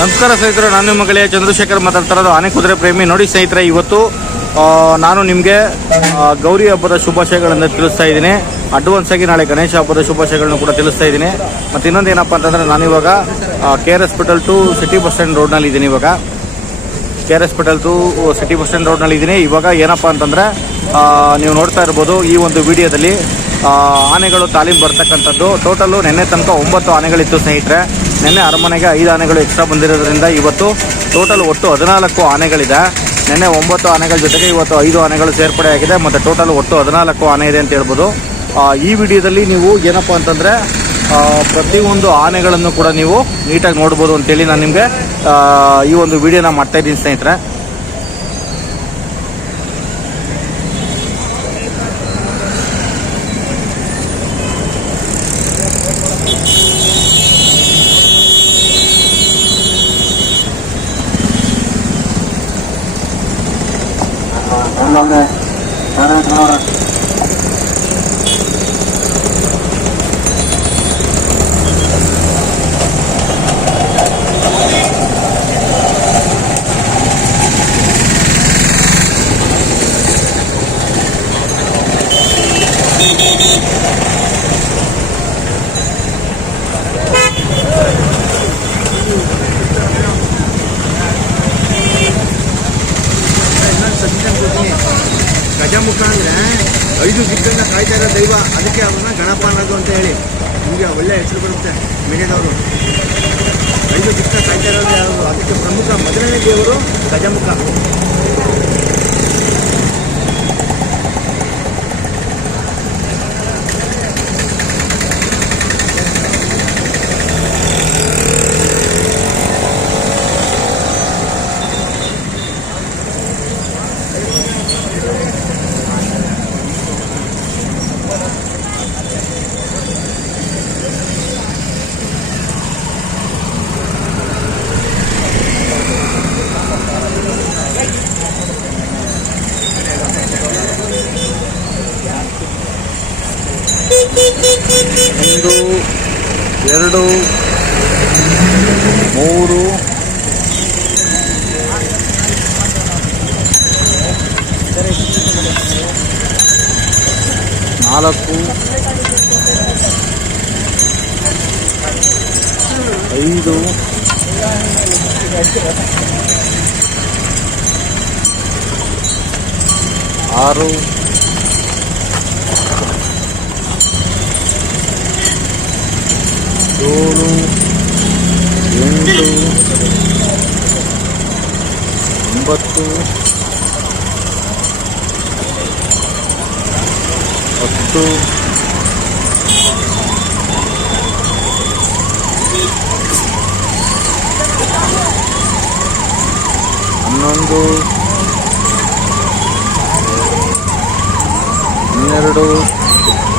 ನಮಸ್ಕಾರ ಸ್ನೇಹಿತರೆ, ನಾನು ನಿಮ್ಮ ಗೆಳೆಯ ಚಂದ್ರಶೇಖರ್ ಮಾತಾಡ್ತಾ ಇರೋದು, ಆನೆ ಕುದುರೆ ಪ್ರೇಮಿ. ನೋಡಿ ಸ್ನೇಹಿತರೆ, ಇವತ್ತು ನಾನು ನಿಮಗೆ ಗೌರಿ ಹಬ್ಬದ ಶುಭಾಶಯಗಳನ್ನು ತಿಳಿಸ್ತಾ ಇದ್ದೀನಿ. ಅಡ್ವಾನ್ಸ್ ಆಗಿ ನಾಳೆ ಗಣೇಶ ಹಬ್ಬದ ಶುಭಾಶಯಗಳನ್ನು ಕೂಡ ತಿಳಿಸ್ತಾ ಇದ್ದೀನಿ. ಮತ್ತು ಇನ್ನೊಂದು ಏನಪ್ಪ ಅಂತಂದರೆ, ನಾನಿವಾಗ KR hospital to city bus stand ರೋಡ್ನಲ್ಲಿ ಇದ್ದೀನಿ. ಇವಾಗ KR hospital to city bus stand ರೋಡ್ನಲ್ಲಿ ಇದ್ದೀನಿ. ಇವಾಗ ಏನಪ್ಪ ಅಂತಂದರೆ, ನೀವು ನೋಡ್ತಾ ಇರ್ಬೋದು ಈ ಒಂದು ವಿಡಿಯೋದಲ್ಲಿ ಆನೆಗಳು ತಾಲೀಮ್ ಬರ್ತಕ್ಕಂಥದ್ದು. ಟೋಟಲು ನಿನ್ನೆ ತನಕ 9 ಆನೆಗಳಿತ್ತು ಸ್ನೇಹಿತರೆ. ನಿನ್ನೆ ಅರಮನೆಗೆ 5 ಆನೆಗಳು ಎಕ್ಸ್ಟ್ರಾ ಬಂದಿರೋದ್ರಿಂದ ಇವತ್ತು ಟೋಟಲ್ ಒಟ್ಟು 14 ಆನೆಗಳಿದೆ. ನಿನ್ನೆ 9 ಆನೆಗಳ ಜೊತೆಗೆ ಇವತ್ತು 5 ಆನೆಗಳು ಸೇರ್ಪಡೆ ಆಗಿದೆ. ಮತ್ತು ಟೋಟಲ್ ಒಟ್ಟು 14 ಆನೆ ಇದೆ ಅಂತ ಹೇಳ್ಬೋದು. ಈ ವಿಡಿಯೋದಲ್ಲಿ ನೀವು ಏನಪ್ಪ ಅಂತಂದರೆ, ಪ್ರತಿಯೊಂದು ಆನೆಗಳನ್ನು ಕೂಡ ನೀವು ನೀಟಾಗಿ ನೋಡ್ಬೋದು ಅಂತೇಳಿ ನಾನು ನಿಮಗೆ ಈ ಒಂದು ವಿಡಿಯೋನ ಮಾಡ್ತಾಯಿದ್ದೀನಿ ಸ್ನೇಹಿತರೆ. ಗಜಮುಖ ಅಂದರೆ 5 ದಿಕ್ಕನ್ನ ಕಾಯ್ತಾ ಇರೋ ದೈವ, ಅದಕ್ಕೆ ಅವನ್ನ ಗಣಪ ಅನ್ನೋದು ಅಂತ ಹೇಳಿ ನಿಮಗೆ ಒಳ್ಳೆ ಹೆಸರು ಬರುತ್ತೆ. ಮೀಡಿಯಾದವರು 5 ದಿಕ್ಕ ಕಾಯ್ತಾ ಇರೋದು ಯಾರು, ಅದಕ್ಕೆ ಪ್ರಮುಖ ಮೊದಲನೇ ದೇವರು ಗಜಮುಖ. ಒಂದು, ಎರಡು, ಮೂರು, ನಾಲ್ಕು, 5, 6, 7, 8, 9, 10, 11, 12,